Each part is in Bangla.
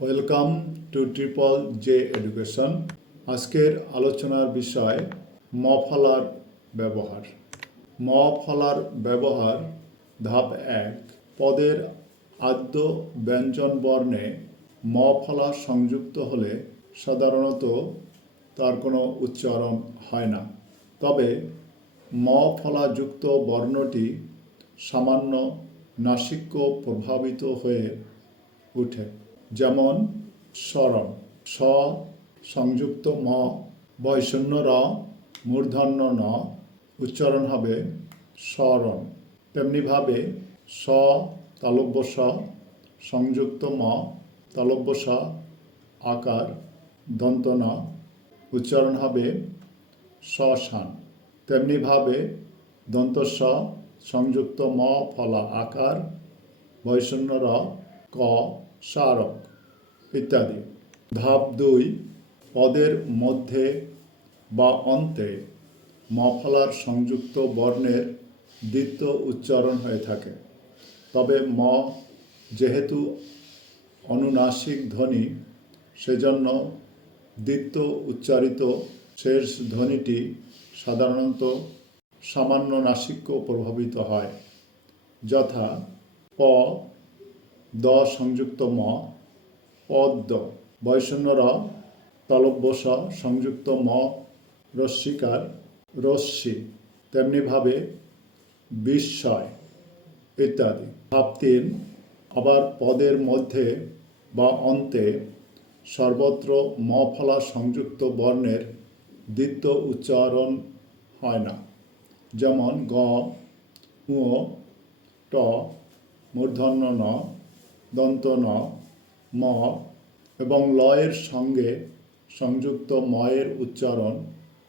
Welcome to triple J education আজকের আলোচনার বিষয় মফলার ব্যবহার। মফলার ব্যবহার ধাপ এক, পদের আদ্য ব্যঞ্জন বর্ণে মফলা সংযুক্ত হলে সাধারণত তার কোনো উচ্চারণ হয় না। তবে ম ফলাযুক্ত বর্ণটি সামান্য নাসিক্য প্রভাবিত হয়ে উঠে। যেমন স্বরম, স, সংযুক্ত ম বৈষণ্য র, মূর্ধন্য ন, উচ্চারণ হবে স্বরম তেমনিভাবে স, তালব্য স, সংযুক্ত ম, তালব্য স, আকার, দন্ত ন, উচ্চারণ হবে শ্মশান। তেমনিভাবে দন্ত স, সংযুক্ত ম, ফলা আকার বৈষণ্য র, ক, স্মারক। ইত্যাদি। ধাপ দুই, পদের মধ্যে বা অন্তে মফলার সংযুক্ত বর্ণের দ্বিতীয় উচ্চারণ হয়ে থাকে। তবে ম যেহেতু অনুনাসিক ধ্বনি, সেজন্য দ্বিতীয় উচ্চারিত শেষ ধ্বনিটি সাধারণত সামান্য নাসিক্য প্রভাবিত হয়, যথা প, দ সংযুক্ত ম পদ্ম। বৈষণ্য র তলব্য সংযুক্ত ম রস্বীকার রশ্মি। তেমনিভাবে বিস্ময় ইত্যাদি। ভাব তিন, আবার পদের মধ্যে বা অন্তে সর্বত্র ম ফলা সংযুক্ত বর্ণের দ্বিতীয় উচ্চারণ হয় না। যেমন গ ট, মূর্ধন্য ন, দন্ত ন ম এবং লয়ের সঙ্গে সংযুক্ত ময়ের উচ্চারণ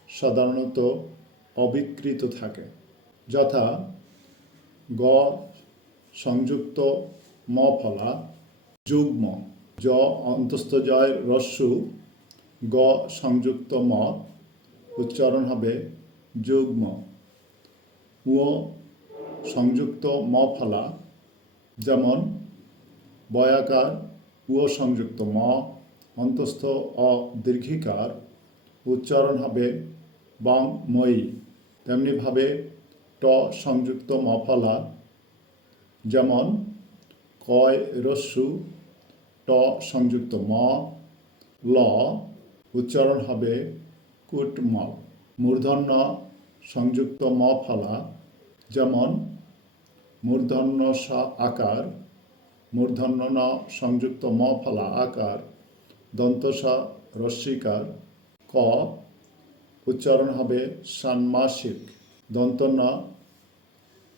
সাধারণত অবিকৃত থাকে, যথা গ সংযুক্ত ম ফলা যুগ্ম জ অন্তস্থ জয় রস্যু, গ সংযুক্ত ম, উচ্চারণ হবে যুগ্ম উ সংযুক্ত ম ফলা যেমন বয়াকার উ সংযুক্ত ম অন্তস্থ অ দীর্ঘিকার উচ্চারণ হবে বাং মই তেমনিভাবে ট সংযুক্ত মফলা, যেমন কয় রস্যু, ট সংযুক্ত ম, ল, উচ্চারণ হবে কুটম মূর্ধন্য সংযুক্ত ম ফলা যেমন মূর্ধন্য স আকার মূর্ধন্য ন সংযুক্ত ম ফলা আকার, দন্তস রস্বীকার ক, উচ্চারণ হবে ষান্মাসিক, দন্তন্য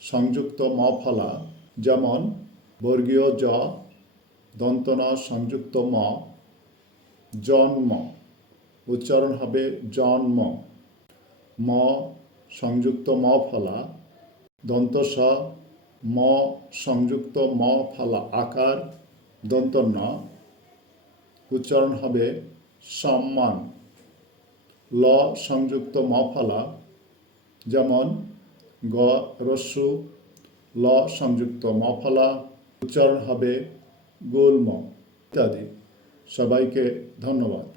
সংযুক্ত ম ফলা, যেমন বর্গীয় জ দন্তন সংযুক্ত ম, জন্ম, উচ্চারণ হবে জন্ম, ম সংযুক্ত ম ফলা, দন্তস ম সংযুক্ত, ম ফলা আকার দন্তন্য উচ্চারণ হবে সম্মান। ল সংযুক্ত, ম ফলা। যেমন, গ রস্যু, ল সংযুক্ত, ম ফলা। উচ্চারণ হবে গোলম ইত্যাদি। সবাইকে ধন্যবাদ।